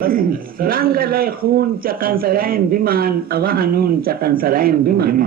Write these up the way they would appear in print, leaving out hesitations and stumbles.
رنگ لای خون chicken سراین بیمان اوهانون chicken سراین بیمان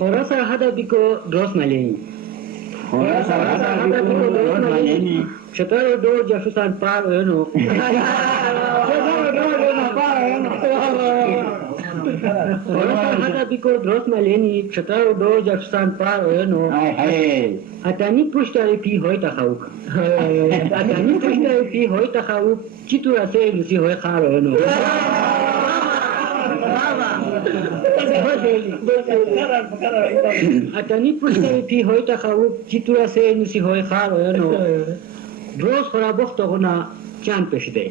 خلاصة هذا بيكو دروس ماليني خلاصة هذا بيكو دروس ماليني شطار دو جاسوسان بار هنو خلاصة هذا بيكو دروس ماليني شطار دو جاسوسان بار هنو أتاني پشتاري پی هوي تخاوك أتاني پشتاري پی هوي تخاوك چطور أسه لسي هوي خار هنو أتاني پشتاري پی هوي تخاوك چطور أسه لسي هوي خار هنو روز خرابخت غنا چند پشته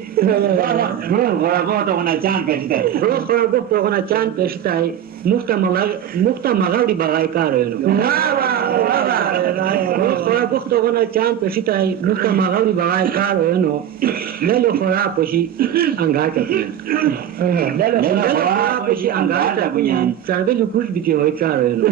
روز خرابخت غنا چند پشته روز خرابخت غنا چند پشته مفت مغاوری بغای کار هنو روز خرابخت غنا چند پشته مفت مغاوری بغای کار هنو للو خراب پشی انگار تکنن للو خراب پشی انگار تکنن چرده لکوش بیتی های کار هنو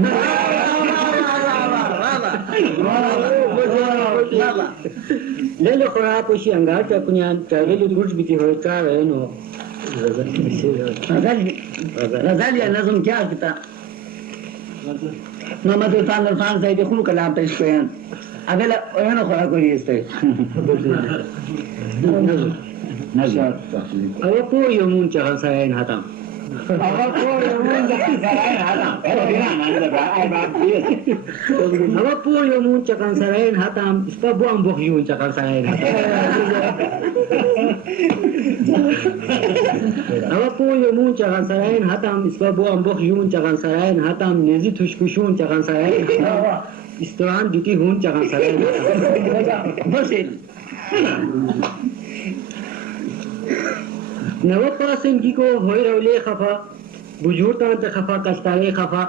للو خراب پشی انگار تکنن چرده لکوش بیتی های کار هنو غزل یا نظم کیا کتا محمد عرفان صاحب خلو کلام پیش کویان اولا اینو خورا کوری استه نظم او پویمون چغل سراین حتم او پویمون چغل سراین حتم او پویمون چغل سراین حتم اسپا بوام بخیون چغل سراین حتم او پویمون چغل سراین حتم اسپا بوام بخیون چغل سراین حتم نیزی توشکشون چغل سراین حتم استوان دوتی هون چغل سراین حتم بسید نو پاسنگی کو ہوئی رولی خفا بجورتان تے خفا کستانے خفا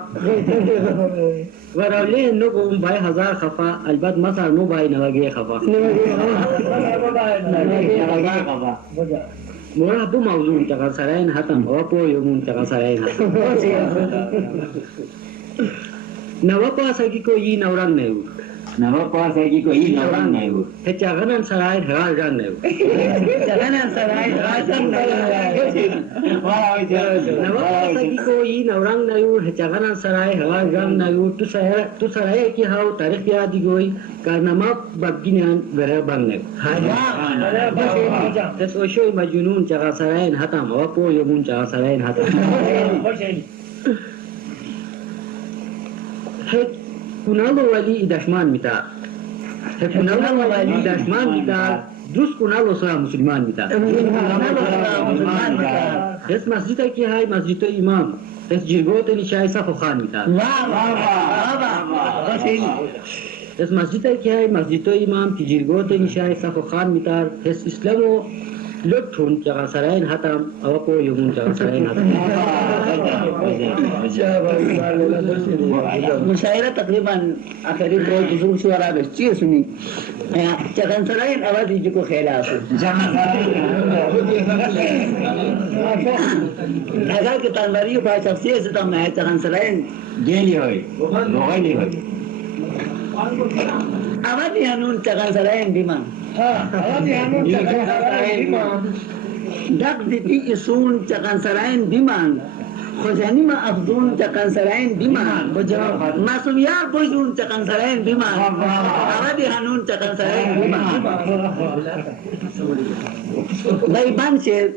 ورولی نو گم بھائی ہزار خفا البت مسار نو بھائی نوگی خفا مورا بو موضوع چغل سرائن حتم او پو یومون چغل سرائن حتم نو پاسنگی کو یہ نورنگ نہیں نو پاسنگی کو یہ نورنگ نہیں ہو چغنن سرائن ہرار جان نہیں ہو چغنن سرائن ہرار جان نہیں نو پاسنگی کو یہ نورنگ نہیں ہو چغنن سرائن ہرار جان نہیں ہو تو سرائن کی ہاو تاریخ یادی گوئی کارنامہ بگینان برای بنگ نہیں تس اوشوی مجنون چغل سرائن حتم او پو یومون چغل سرائن حتم کنالو ولی دشمن میتا کنالو ولی دشمن میتا دوست کنالو سرا مسلمان میتا اس مسجد کی ہے مسجد امام اس جرگوت نشای صف خان میتا اس مسجد کی ہے مسجد امام کی جرگوت نشای صف خان میتا اس اسلامو لطفون چغل سرائن حتم او کو یومون چغل سرائن حتم مشاعرہ تقریباً آخری دو بزرگ شعراء بچی سنی چغل سرائن آوازی جی کو خیل آسو اگر کہ تنوری با شخصیت سے تم ہے چغل سرائن گیلی ہوئی بغیلی ہوئی آوازی ہنون چغل سرائن بیمان دق دیتی اسون چکن سرائن بیمان خوشانی ما افزون چکن سرائن بیمان معصومیار بوشون چکن سرائن بیمان آوادی هنون چکن سرائن بیمان غیبان شد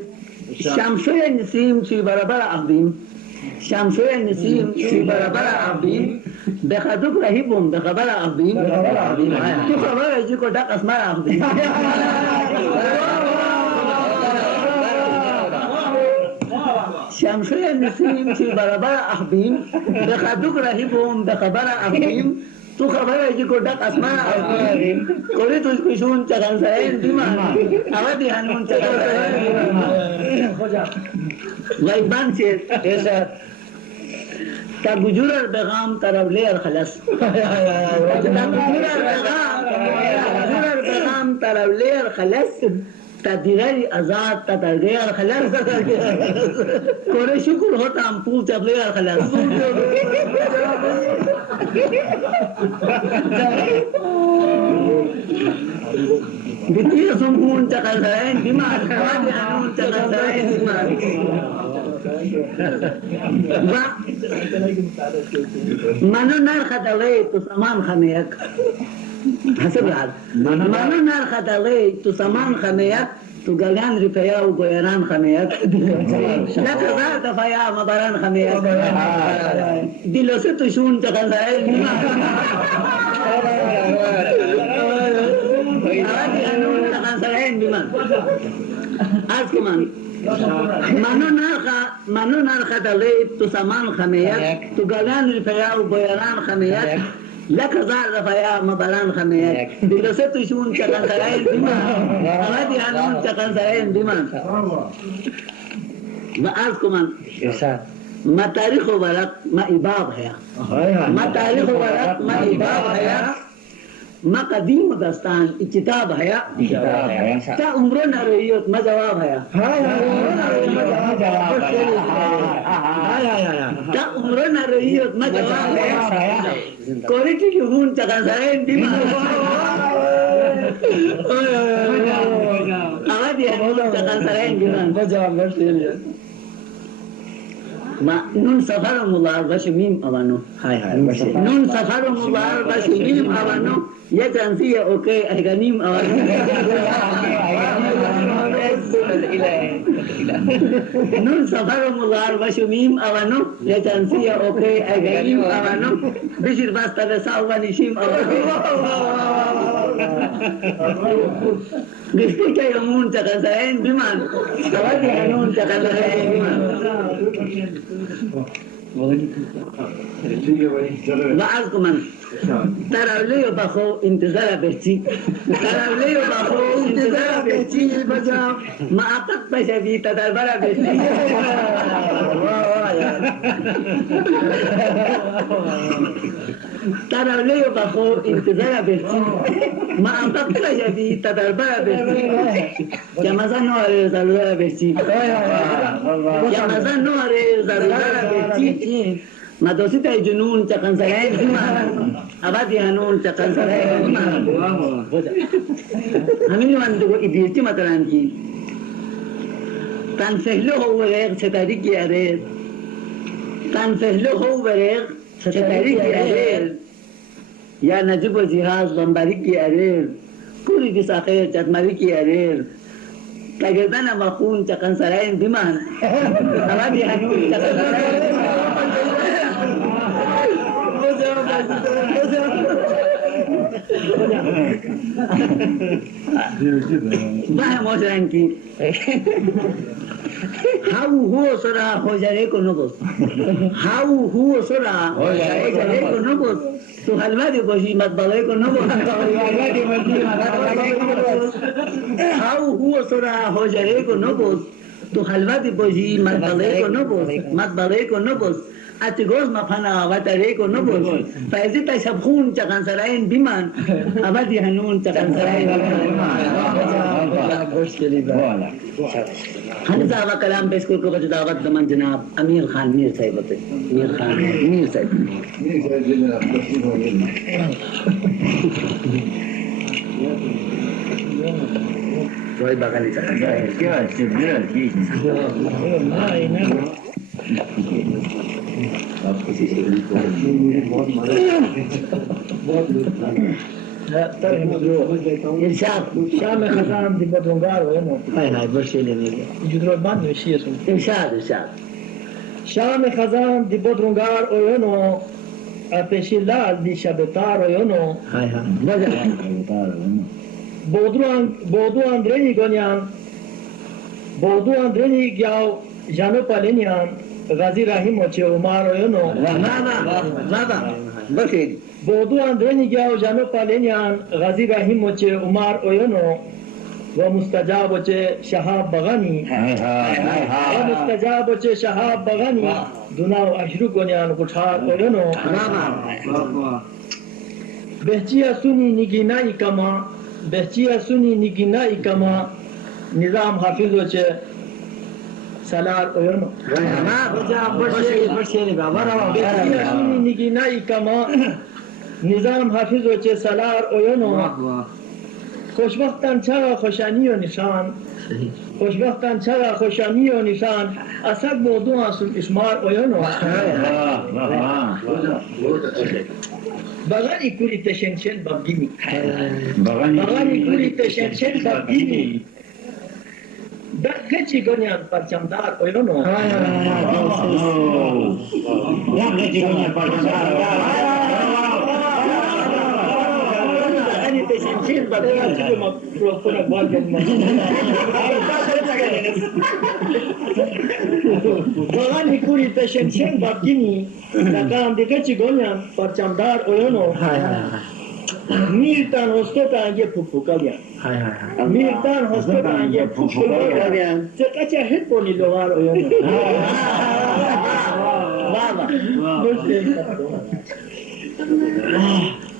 شمشوی نسیم شی برابر افدیم شمسوی نسیم سی برابر عبدیم بخدوک رهیبم بخبر عبدیم تو خبر ایجی کو دق اسمر عبدیم شمسوی نسیم سی برابر عبدیم بخدوک رهیبم بخبر عبدیم تو خبر ایجی کو دق اسمر عبدیم کوری توش کشون چکن سرین بیمان اوادی هنون چکن سرین غیبان چید ایسا تا گجور بغام ترابلی الخلص تا گجور بغام ترابلی الخلص تا دیگری ازاد تا ترگی الخلص کوری شکر ہوتا ہم پول تبلی الخلص بیتی سمکون چکل سرین بیمار خوادی هنون چکل سرین بیمار منو نرخدلی تو سامان خمیک حسب الحال منو نرخدلی تو سامان خمیک تو گلیان رفیا و گویران خمیک لکزار دفایا مباران خمیک دلو سے تو شون چکل سرین آوادی هنون چکل سرین بیمار از کمان منو نرخ دلیب تو سامان خمیت تو گلان رفیا و بویران خمیت لکزار رفیا مبران خمیت دلو سے تو شون چکن سرائن بیمان اوادی هنون چکن سرائن بیمان و از کمان ما تاریخ و ورق ما عباب ہے ما تاریخ و ورق ما عباب ہے ما قدیم دستان کتاب ہے تا عمر نرویت ما جواب ہے تا عمر نرویت ما جواب ہے کوری کی ہون چکن سرین بیمان آوادی ہون چکن سرین بیمان ما نون سفر مولار باشه میم آوانو نون سفر مولار باشه میم آوانو یه چانسی اوکی اگنیم آوانو نون سفر مولار باشه میم آوانو یه چانسی اوکی اگنیم آوانو بشیر بسته رساو و نشیم آوانو گشتی که یمون چکن سرین بیمان اوادی هنون چکن سرین بیمان بعض کمان تراولی و بخو انتظار بچی تراولی و بخو انتظار بچی ما عقد بشوی تدربر بچی تراولی و بخو انتظار بچی ما عقد بشوی تدربر بچی جمازه نواره ضرور بچی جمازه نواره ضرور بچی ما دوستی تای جنون چکن سرین بیمان آبادی هنون چکن سرین بیمان همینی من دو ایدیستی مطرحن کی تن فهلو هو ریغ ستاری کی اریر تن فهلو هو ریغ ستاری کی اریر یا نجیب و جهاز بمباری کی اریر کوری دی ساخیر چتماری کی اریر تگردن مخون چکن سرین بیمان آبادی هنون چکن سرین بیمان باه موجران کی هاو هو سرا ہوجرے کو نبوس هاو هو سرا ہوجرے کو نبوس تو حلوہ دی بوشی مت بلے کو نبوس هاو هو سرا ہوجرے کو نبوس تو حلوہ دی بوشی مت بلے کو نبوس مت بلے کو نبوس اتی گوز مفنا واتره کو نبوس فایزی تا شبخون چکن سرائن بیمان آبادی هنون چکن سرائن ہن صاحبہ کلام پیش کو کچھ دعوت دمان جناب امیر خان میر صاحب ہوتے میر خان میر صاحب کوئی بغلی چکن ارشاد شام خزان دی بدونگار و اینو های های برشی لینے گیا جدرال بند نوشی اسم ارشاد ارشاد شام خزان دی بدرونگار اویونو اتشیلال دی شبتار اویونو بودو اندرینی گونیان بودو اندرینی گیاو جانو پالینیان غازی رحیم وچه عمر اویونو بودو اندرینی گیاو جانو پالینیان غازی رحیم وچه عمر اویونو و مستجاب وچه شهاب بغانی و مستجاب وچه شهاب بغانی دوناو اشرو گونیان گوشار اویونو بهچی اسونی نگینای کما بهچی اسونی نگینای کما نظام حافظ وچه سالار اویونو بهچی اسونی نگینای کما نظام حافظ وچه سالار اویونو خوشبختان چرا خوشانی و نشان خوشبختان چرا خوشانی و نشان اصد موضوع اصل اشمار اویونو بغانی کوری تشنشن بابگینی بغانی کوری تشنشن بابگینی در گچی گونیان پرچمدار اویونو گچی گونیان پرچمدار تشنشن بابگینی ما پروفونا بالگن بغانی کوری تشنشن بابگینی نکام دیگه چی گونیان پرچمدار اویونو میرتان هستان یه پوپوکالیان میرتان هستان یه پوپوکالیان چه چه هت پونی لوار اویونو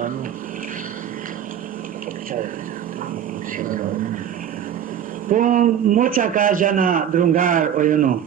لا Mocha kajana drungar oyono.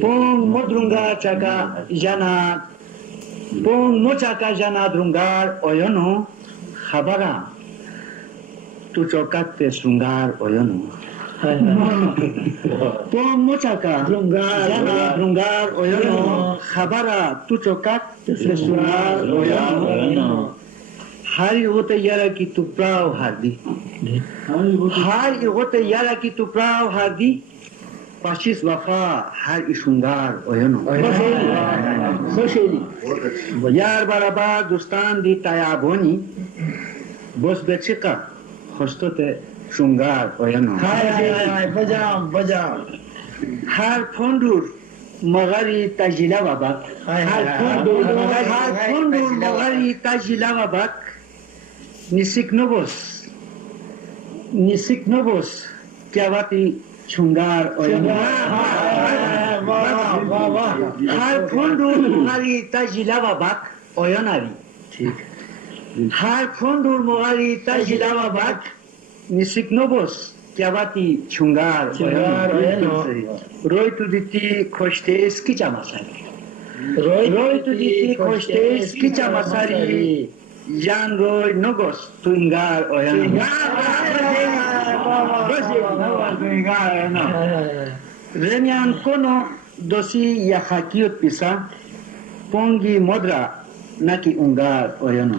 Pon modrunga chaka jana Pon mocha kajana drungar oyono khabara tu chokatte sungar oyono Pon mocha ka drungar oyono khabara tu chokatte sungar oyono Hari hote yara ki tu prao hardi Hari hote yara ki tu prao hardi Pashis wafa har ishungar oyono Yar barabar dostan di tayaboni Bos bechika khostote shungar oyono Har fondur magari tajila babak Har fondur magari tajila babak Nisik nobos Kyavati Chungar oyono Har fondur magari tajila babak oyonari Har fondur magari tajila babak Nisik nobos Kyavati chungar oyano Roy tu diti khoshte eski chamasari Roy tu diti khoshte eski chamasari Jan roy nogos tuingar oyano Remian kono dosi yahakiot pisa Pongi modra naki ungar oyano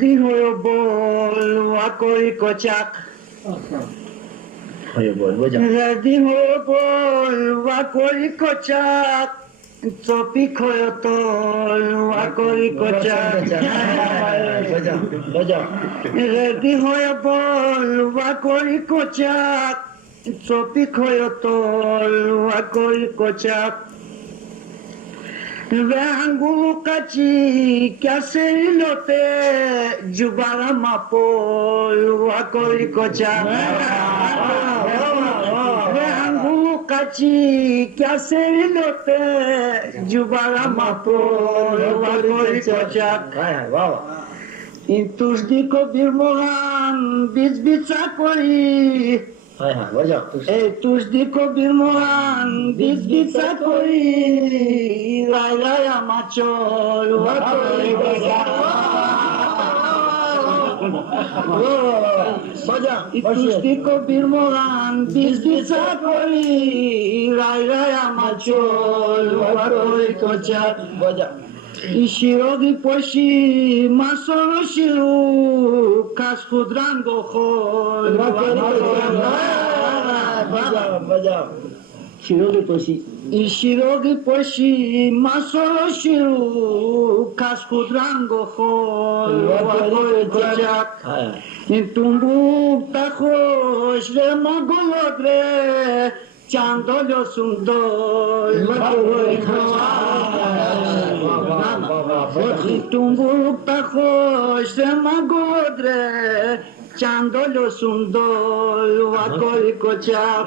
dijo bol wa koi kochak dijo bol wa koi kochak Topi koyotol akori kochak Ready hoya bol akori kochak צופי קויוטול והכל קוצ'ק והנגו קצ'י כסלוטה ג'וברה מפול והכל קוצ'ק והנגו קצ'י כסלוטה ג'וברה מפול והכל קוצ'ק Tuždiko birmoran bizbica kori Tuždiko birmoran bizbica kori Laylaya maçol vakori Tuždiko birmoran bizbica kori Laylaya maçol vakori koçak Ishirogi poshi masoro shiru kas khudrango khol Ishirogi poshi masoro shiru kas khudrango khol Tumbuk takhosh re magolodre Chandolo sundol Tumbuk takhosh magodre Chandolo sundol Vakoli kochak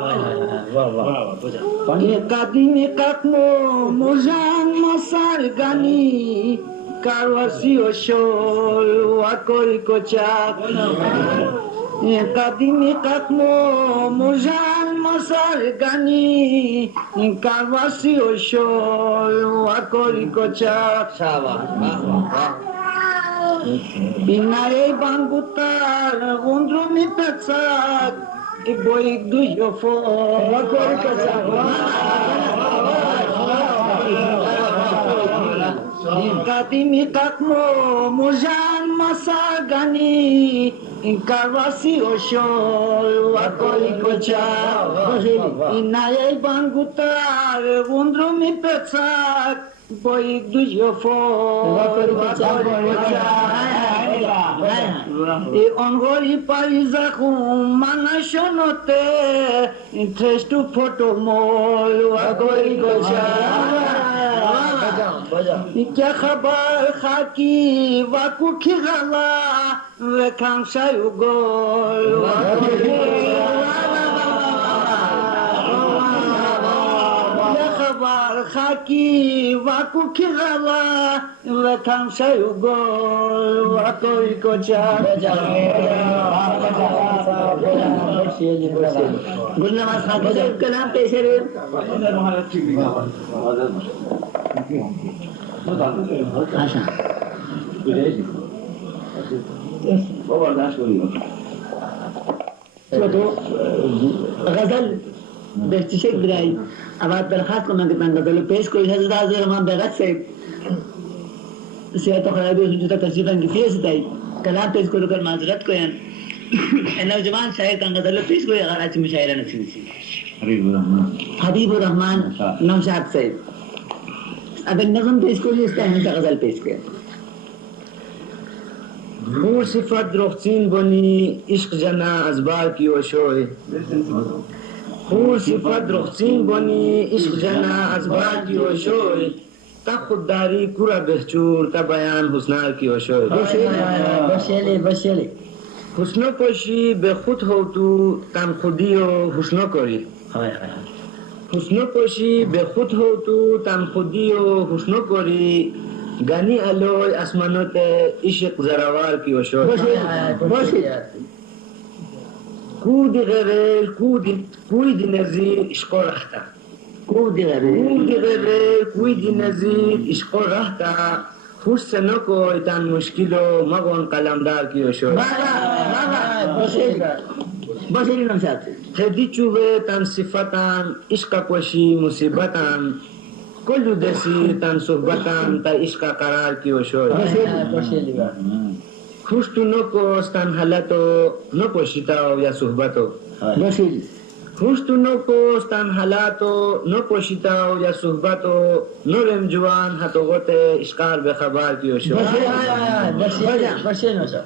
Kadimi kakmo Muzan masar gani Karwasi oshol Vakoli kochak Kadimi kakmo Muzan masar gani Karwasi oshol Vakoli kochak Binare bangutar Undru mi petsak Iboik du yofo Vakoli kochak Kadimi kakmo Muzan masar gani Karwasi oshol Vakoli kochak Inare bangutar Undru mi petsak Boik du yofo Vakoli kochak Ongori parizakhum manashonote Trestu photo mol Vakoli kochak Kya khabar khaki Vaku khigala Vekham shayugol Khaki vaku khigala Vekham shayugol Vakoli kochak Gulnamaz khaki kalam pesere Asha غزل بهتشک برای اول درخواست کنم که من غزل پیش کنید حضرت حاضر امام بیغت صاحب صحت و خرابی جو تک تشریف انگیزی ستای کلام پیش کرو کر معذرت کوین نوجوان شاعر کا غزل پیش کوئی اگر اچھی مشاعرہ نصیب سی حبیب الرحمن نوشاد صاحب اگر نظم پیش کوئی اس طرح سے غزل پیش کوئی Hur sifat rohtin boni ishq jana azbar ki oshoy Hur sifat rohtin boni ishq jana azbar ki oshoy Ta khuddari kura behchur ta bayan husnar ki oshoy بشلی Husno poshi be khud ho tu tam khudi o husno kori Husno poshi be khud ho tu tam khudi o husno kori Gani aloy asmanote ishq zarawar ki oshoy Kudi gherel kudi nazir ishqo rahta Kudi gherel kudi nazir ishqo rahta Khush se no koi tan mushkilo magon qalamdar ki oshoy بشلی نمشاد Khedi chuve tan sifatan ishqa poshi musibatan Kullu desi tan suhbatan ta ishqa qarar ki oshoy Khush tu no kos tan halato no poshitao ya suhbato بشلی Khush tu no kos tan halato no poshitao ya suhbato No rem juan hatogote ishqar be khabar ki oshoy بشلی نمشاد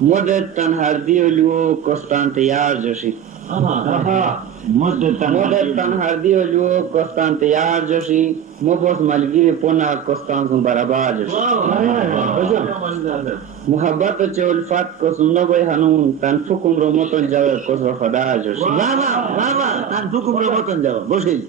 مدت تنهردی ولیو کستانتیار جوشی مدت تنهردی ولیو کستانتیار جوشی مبوس ملگیر پونا کستانتون برابر جوشی محبت و چولفت کسنده بای هنون تنفکم رو متن جاوه کس وفادار جوشی تنفکم رو متن جاوه بوشید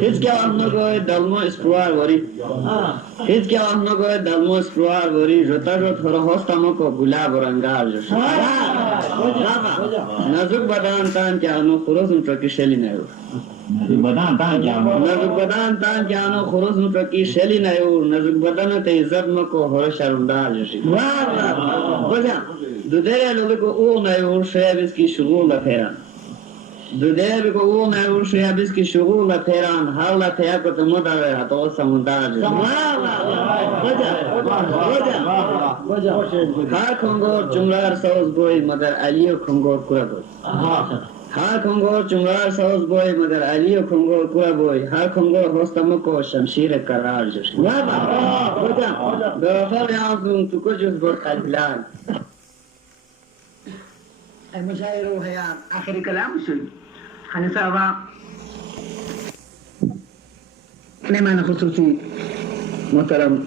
Hiç kağıtlığı dalma ispruar vori. Hiç kağıtlığı dalma ispruar vori. Jota jot hora hostamo ko gulab rangar josh. Nazuk badan tan kağıtlı khurozun çaki şeli nayo. Nazuk badan tan kağıtlı khurozun çaki şeli nayo. Nazuk badan te izzat mako hora şarundar josh. Hocam, dudere logo o nayo şebiz ki şugula feran. Dudere ko o nayo şebiz ki şugula feran. Hala teya ko tumuda ve hato samundar josh. Har Kongor Jumlar South Boy Mother Aliyo Kongor Kuraboy. Har Kongor Jumlar South Boy Mother Aliyo Kongor Kuraboy. Har Kongor Hostamoko Shamshir Karar Josh. Before Yazun to Kujus Bot Albilan. المشاعر هي آخر كلام شو هنسابا مهمان خصوصي محترم